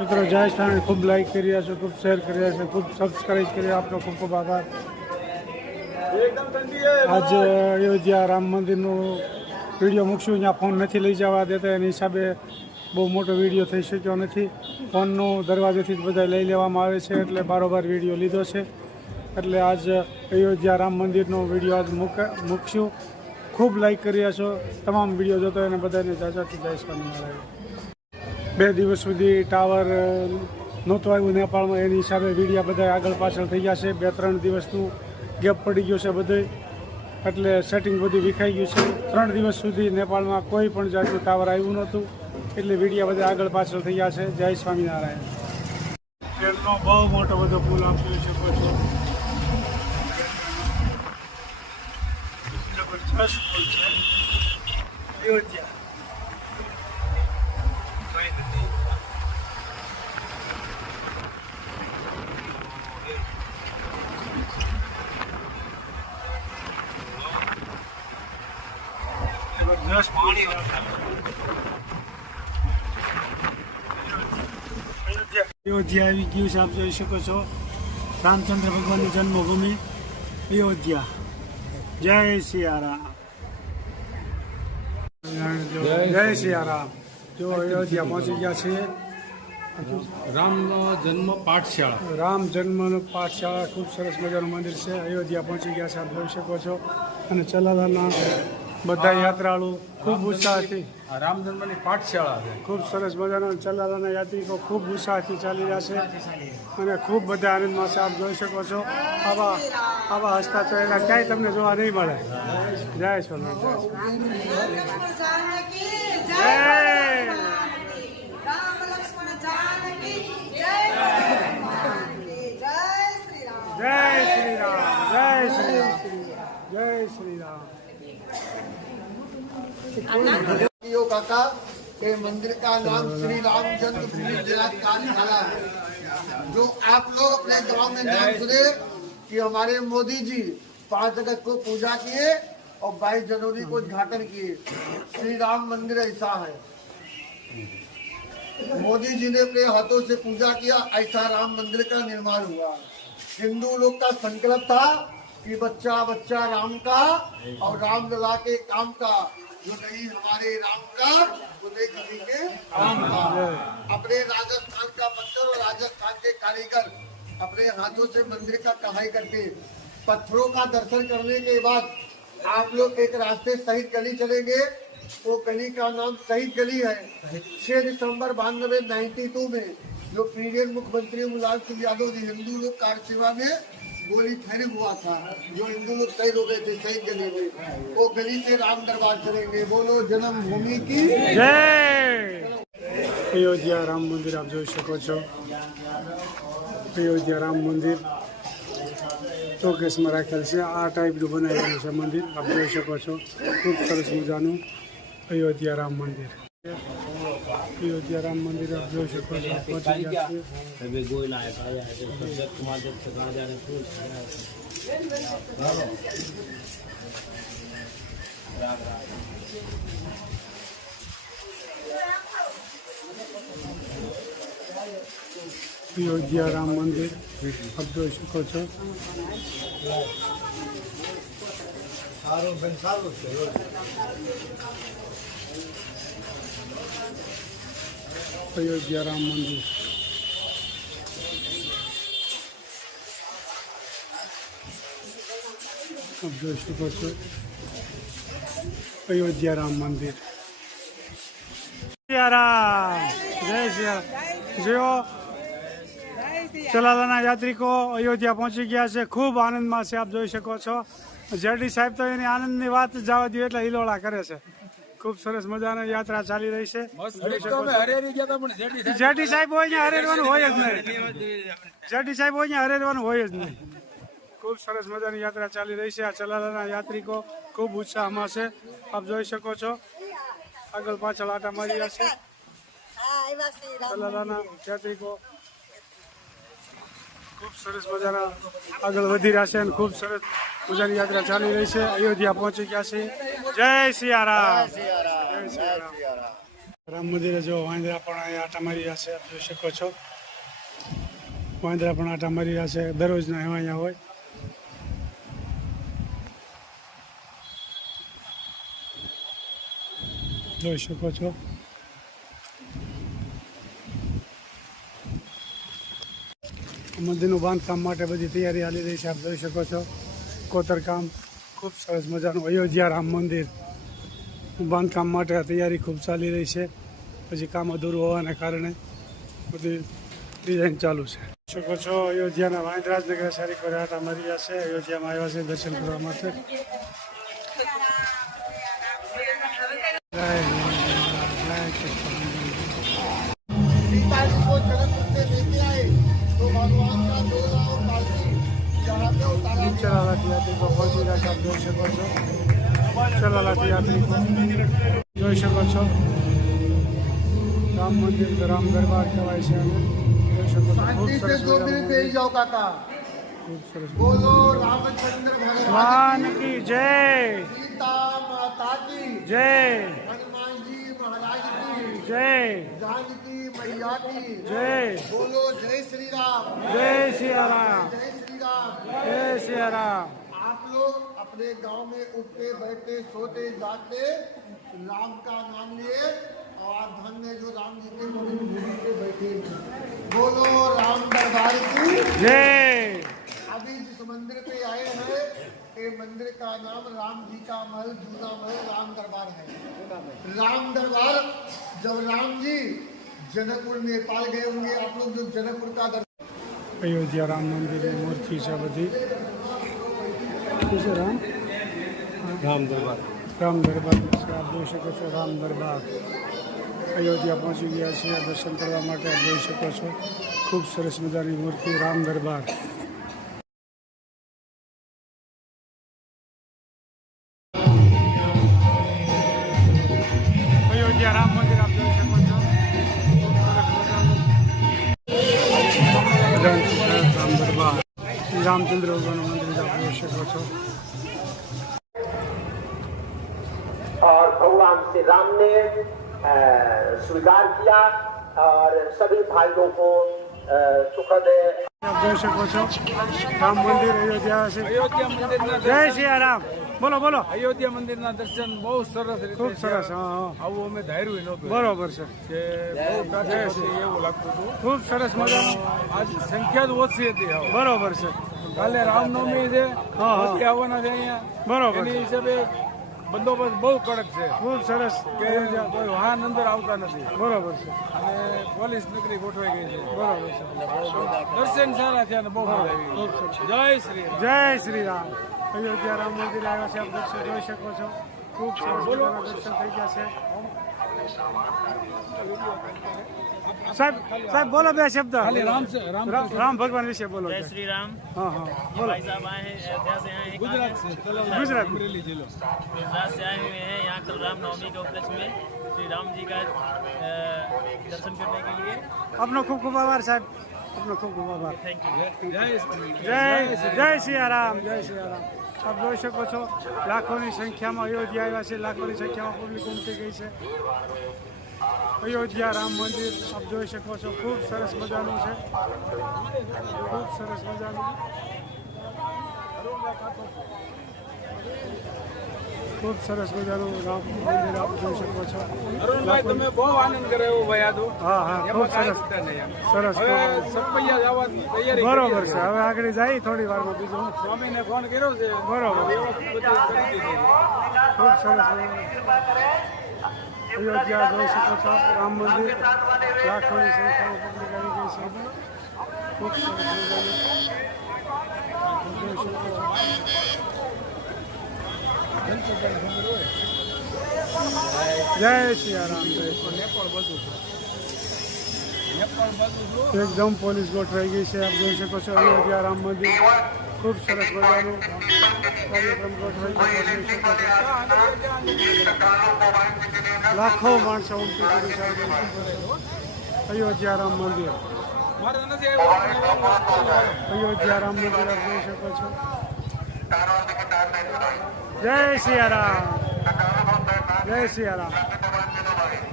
મિત્રો જય સ્વામી, ખૂબ લાઈક કરી રહ્યા છો, ખૂબ શેર કરી રહ્યા છો, ખૂબ સબસ્ક્રાઈબ કરી આપનો ખૂબ ખૂબ આભાર। આજ અયોધ્યા રામ મંદિરનો વિડીયો મૂકશું, ત્યાં ફોન નથી લઈ જવા દેતા, એની હિસાબે બહુ મોટો વિડીયો થઈ શક્યો નથી। ફોનનું દરવાજેથી જ બધા લઈ લેવામાં આવે છે, એટલે બારોબાર વિડીયો લીધો છે। એટલે આજ અયોધ્યા રામ મંદિરનો વિડીયો આજ મૂકશું। ખૂબ લાઈક કરી રહ્યા છો, તમામ વિડીયો જોતો એને બધાને જાજાથી જય સ્વામિનારાયણ। 2 દિવસ સુધી ટાવર નહોતું આવ્યું નેપાળમાં, એની હિસાબે વિડીયા બધા આગળ પાછળ થઈ ગયા છે। 2-3 દિવસનું ગેપ પડી ગયો છે બધું, એટલે સેટિંગ બધું વિખાઈ ગયું છે। 3 દિવસ સુધી નેપાળમાં કોઈ પણ જાતનું ટાવર આવ્યું નહોતું, એટલે વિડીયા બધા આગળ પાછળ થઈ ગયા છે। જય સ્વામિનારાયણ। ટ્રેનનો બહુ મોટો બધો પુલ આપ જોઈ શકો છો, જબરજસ્ત પુલ છે અયોધ્યા। પાણી અયોધ્યા આવી ગયું છે, આપ જોઈ શકો છો। રામચંદ્ર ભગવાનની જન્મભૂમિ અયોધ્યા। જય સિયારામ, જય સિયારામ। જો અયોધ્યા પહોંચી ગયા છીએ। રામ જન્મ પાઠશાળા, રામ જન્મ પાઠશાળા, ખૂબ સરસ મજાનું મંદિર છે। અયોધ્યા પહોંચી ગયા છે, આપ જોઈ શકો છો। અને ચલાલાના બધા યાત્રાળુ ખૂબ ઉત્સાહથી, રામ જન્મની પાઠશાળા છે। ખૂબ સરસ મજાના ચલાલાના યાત્રિકો ખૂબ ઉત્સાહથી ચાલી રહ્યા છે, અને ખૂબ બધા આનંદમાં છે, આપ જોઈ શકો છો। આવા હસતા ચહેરા ક્યાંય તમને જોવા નહીં મળે। જય काका के मंदिर का नाम श्री रामचंद्र भूमि कार्यशाला है। जो आप लोग अपने गांव में नाम सुने कि हमारे मोदी जी 5 अगस्त को पूजा किए और 22 जनवरी को उद्घाटन किए। श्री राम मंदिर ऐसा है, मोदी जी ने अपने हाथों से पूजा किया, ऐसा राम मंदिर का निर्माण हुआ। हिंदू लोग का संकल्प था कि बच्चा बच्चा राम का और राम लला के काम का, जो नहीं हमारे राम का वो नहीं किसी के राम का। अपने राजस्थान का पत्थर और राजस्थान के कारीगर अपने हाथों से मंदिर का कढ़ाई करके, पत्थरों का दर्शन करने के बाद आप लोग एक रास्ते शहीद गली चलेंगे। वो गली का नाम शहीद गली है। 6 दिसंबर 92 में जो पीरियड मुख्यमंत्री मुलायम सिंह यादव जी हिंदू लोग कार्य सेवा में गोली फायरिंग हुआ था, जो हिंदू लोग शहीद हो गए थे शहीद गली में, वो गली से राम दरबार चलेंगे। बोलो जन्मभूमि की जय। अयोध्या राम मंदिर आप જોઈ શકો છો। અયોધ્યા રામ મંદિર ચોકેસમાં રાખેલ છે, આ ટાઈપનું બનાવેલું છે મંદિર, આપ જોઈ શકો છો। ખૂબ સરસ મજાનું અયોધ્યા રામ મંદિર। અયોધ્યા રામ મંદિર આપ જોઈ શકો છો। પહોંચી ગયા છીએ। અયોધ્યા રામ મંદિર આપ જોઈ શકો છો। અયોધ્યા રામ મંદિર આપ જોઈ શકો છો। અયોધ્યા રામ મંદિર। સિયારામ, જય સિયારામ। જો ચલાલાના યાત્રિકો અયોધ્યા પહોંચી ગયા છે, ખૂબ આનંદમાં છે, આપ જોઈ શકો છો। જેડી સાહેબ તો એની આનંદની વાત જવા દો એટલે હિલોળા કરે છે। ખૂબ સરસ મજાની યાત્રા ચાલી રહી છે। જેડી સાહેબ હોય ત્યાં હરેરવાનું હોય જ નહીં, જેડી સાહેબ હોય ત્યાં હરેરવાનું હોય જ નહીં। ખૂબ સરસ મજાની યાત્રા ચાલી રહી છે। આ ચલાલાના યાત્રિકો ખૂબ ઉત્સાહમાં છે, આપ જોઈ શકો છો। આગળ પાછળ આટા મારી રહ્યા છે ચલાલાના યાત્રિકો। ખૂબ સરસ મજાના આગળ વધી રહ્યા છે, અને ખૂબ સરસ મજાની યાત્રા ચાલી રહી છે। અયોધ્યા પહોંચી ગયા છે। જય સિયારામ, જય સિયારામ। રામ મંદિરે જો વાંદરા પણ અહીંયા આટા મારી રહ્યા છે, આપ જોઈ શકો છો. વાંદરા પણ આટા મારી રહ્યા છે, દરરોજના એવા અહીંયા હોય. જોઈ શકો છો. મંદિરનું બાંધકામ માટે બધી તૈયારી ચાલી રહી છે, આપ જોઈ શકો છો. કોતરકામ ખૂબ સરસ મજાનું અયોધ્યા રામ મંદિર બાંધકામ માટે આ તૈયારી ખૂબ ચાલી રહી છે. પછી કામ અધૂરું હોવાને કારણે બધી ડિઝાઇન ચાલુ છે. શકો છો અયોધ્યાના વાંદરાજનગર સારી પર આટા મારી રહ્યા છે. અયોધ્યામાં આવ્યા છે દર્શન કરવા માટે. सीता जी को जनकपुर से लेके आए तो भगवान का डोला और पालकी जहाँ पे उतारा गया। ચલાલાથી યાત્રિકો પહોંચી રહ્યા છે, આપ જોઈ શકો છો. ચલાલાથી યાત્રિકો જોઈ શકો છો. રામ મંદિર તો રામ દરબાર કહેવાય છે. અને જોઈ શકો છો ખૂબ शांति से સરસ 2 मिनट મજાનું बैठ जाओ काका। ખૂબ સરસ. बोलो रामचंद्र भगवान ભગવાન કી જય सीता माता की જય हनुमान जी महाराज की જય जानकी मैया की જય बोलो जय श्री राम જય સિયારામ जय श्री राम। જય સિયારામ. आप लोग अपने गांव में उठते बैठते सोते जागते राम का नाम लिए और धन में जो राम जी के पवित्र भूमि पे बैठे। बोलो राम दरबार की। જય अभी जिस मंदिर पे आए हैं ये मंदिर का नाम राम जी का महल जूना महल राम दरबार है। राम दरबार जब राम जी जनकपुर नेपाल गए होंगे, आप लोग जो जनकपुर का दरबार અયોધ્યા રામ મંદિરની મૂર્તિ છે બધી. શું છે રામ રામ દરબાર. રામ દરબાર છે, આપ જોઈ શકો છો. રામ દરબાર અયોધ્યા પહોંચી ગયા છીએ દર્શન કરવા માટે, આપ જોઈ શકો છો. ખૂબ સરસ મજાની મૂર્તિ રામ દરબાર. અયોધ્યા રામ મંદિર આપ જોઈ શકો છો. ખૂબ સરસ મજાનું રામ દરબાર શ્રી રામચંદ્ર ભગવાનનું મંદિર આપ જોઈ શકો છો. और भगवान श्री राम ने स्वीकार किया और सभी भाइयों को सुखद આપ જોઈ શકો છો રામ મંદિર અયોધ્યા છે. અયોધ્યા મંદિરના જય સિયારામ. બોલો બોલો. અયોધ્યા મંદિરના દર્શન બહુ સરસ રીતે ખૂબ સરસ. થયા. હા હા આવું અમે ધાર્યું નહોતું બરોબર છે. કે બહુ ટ્રાફિક હશે એવું લાગતું હતું. ખૂબ સરસ મજાનું. આજ સંખ્યા જ ઓછી હતી. હવે બરોબર છે. કાલે રામનવમી છે, હા, હા. મોટી આવવાના છે અહીંયા. બરોબર એની છે. હિસાબે બંદોબસ્ત બહુ કડક છે ખૂબ સરસ. કે કોઈ વાહન અંદર આવતા નથી બરોબર છે. અને પોલીસ નગરી ગોઠવાઈ ગઈ છે. બરોબર છે. દર્શન સારા થયા અને બહુ મજા આવી. ખૂબ સરસ. જય શ્રી રામ. જય શ્રી રામ. અયોધ્યા રામ મંદિર આવ્યા છે, આપ દર્શન જોઈ શકો છો. ખૂબ સરસ મજાના દર્શન થઈ ગયા છે. સાહેબ સાહેબ બોલો બે શબ્દ. ખાલી રામ છે, રામ રામ ભગવાન વિશે બોલો. जय श्री राम। હા હા બોલો. भाई साहब आए हैं अयोध्या से आए हैं। ગુજરાત છે, गुजरात। અમરેલી જિલ્લો. गुजरात से आए हुए हैं यहाँ कल रामनवमी के उपलक्ष्य में श्री राम जी का दर्शन करने के लिए। આપનો ખૂબ ખૂબ આભાર સાહેબ. આપનો ખૂબ ખૂબ આભાર. Thank you. જય શ્રી જય જય સિયારામ. જય સિયારામ. આપ જોઈ શકો છો લાખોની સંખ્યામાં અયોધ્યા આવ્યા છે. લાખોની સંખ્યામાં પબ્લિક ઉમટી ગઈ છે. અયોધ્યા રામ મંદિર આપ જોઈ શકો છો. ખૂબ સરસ મજાનું છે. ખૂબ સરસ મજાનું. ખૂબ સરસ મજાનું રામ મંદિર આપ જોઈ શકો છો. અરુણભાઈ તમે બહુ આનંદ કરાયો ભાઈ આ તો. હા હા ખૂબ એમાં કાંઈ સરસ ચિંતા નહીં એમ. સરસ. હવે સપૈયા જવાની તૈયારી બરોબર કરી છે. હવે આગળ જાય થોડી વારમાં બીજું સ્વામીને ફોન કર્યો છે. બરોબર. વ્યવસ્થિત બધું કરી દીધી. ખૂબ સરસ અયોધ્યા જોઈ શકો છો. રામ મંદિર લાખોની સંખ્યામાં પબ્લિક આવી ગઈ છે. ખૂબ સરસ મજાનું જોઈ શકો છો. જય સિયારામ. જય સિયારામ. નેપાળ બાજુ છે. નેપાળ બાજુ જો. એકદમ પોલીસ ગોઠવાઈ ગઈ છે. આપ જોઈ શકો છો અયોધ્યા રામ મંદિર ખૂબ સરસ મજાનું કાર્યક્રમ ગોઠવાઈ ગયો છે. જોઈ શકો છો. લાખો માણસો ઉમટી પડી છે. અયોધ્યા રામ મંદિર. મારે નથી આવ્યો. અયોધ્યા રામ મંદિર આપ જોઈ શકો છો. જય સિયારામ. જય સિયારામ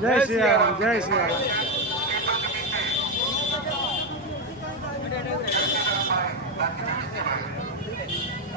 જય સિયારામ જય સિયારામ જય